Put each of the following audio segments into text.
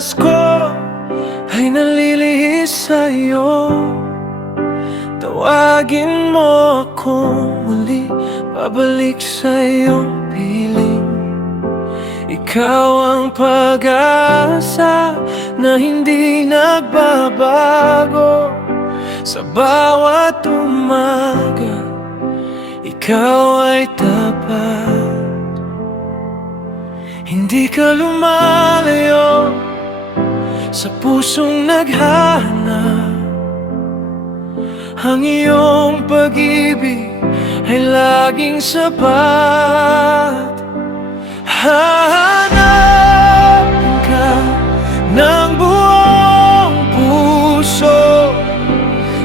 oras ko ay nalilihis sa'yo. Tawagin mo ako muli, babalik sa iyong piling. Ikaw ang pag-asa na hindi nagbabago. Sa bawat umaga, ikaw ay tapat. Hindi ka lumalayo sa pusong naghahanap. Ang iyong pag-ibig ay laging sapat. Hahanapin ka ng buong puso.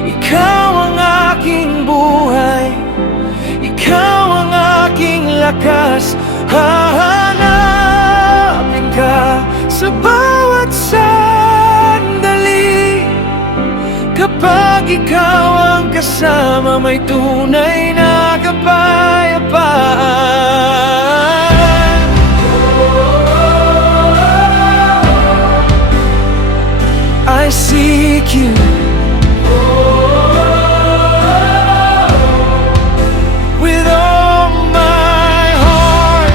Ikaw ang aking buhay, ikaw ang aking lakas. Hahanapin ka sa bawat sandali. Kapag ikaw ang kasama, may tunay na kapayapaan. I seek you. With all my heart.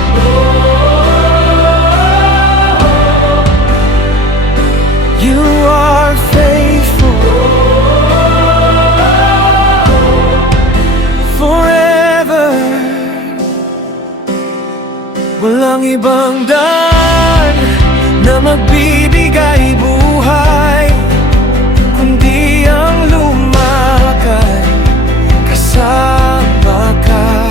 You are faithful forever. Walang ibang daan na magbibigay buhay, kundi ang lumakad kasama ka.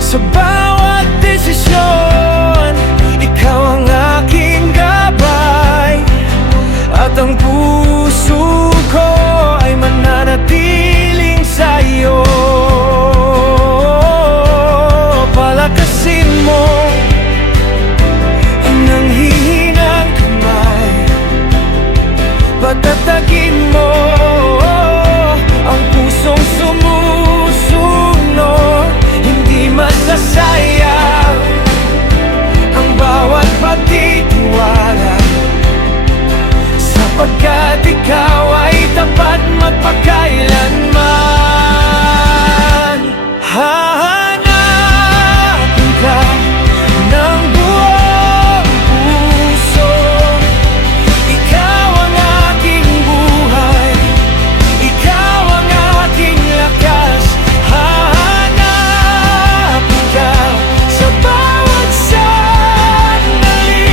Sa bawat desisyon, ikaw ang aking gabay, at ang puso ko ay mananatiling sa'yo. Palakasin mo ang nanghihinang kamay, patatagin mo ang pusong sumusunod. Hindi masasayang ang bawat pagtitiwala, sapagkat ikaw ay tapat magpakailanman. Hahanapin ka ng buong puso. Ikaw ang aking buhay, ikaw ang aking lakas. Hahanapin ka sa bawat sandali.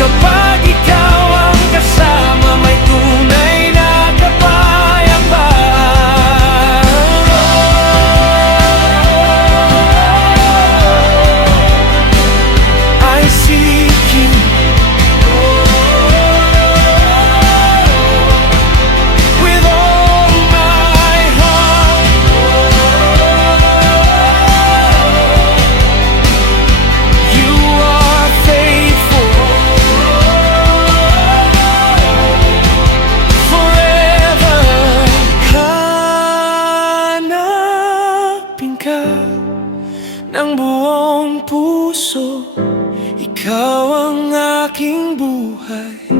Kapag ikaw ang kasama, may tunay na kapayapaan. I seek you. With all my heart. You are faithful forever. Hanapin ka ng buong puso. Ikaw ang aking buhay,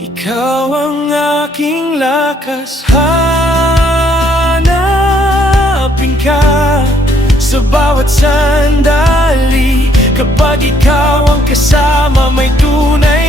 ikaw ang aking lakas. Hanapin ka sa bawat sandali. Kapag ikaw ang kasama, may tunay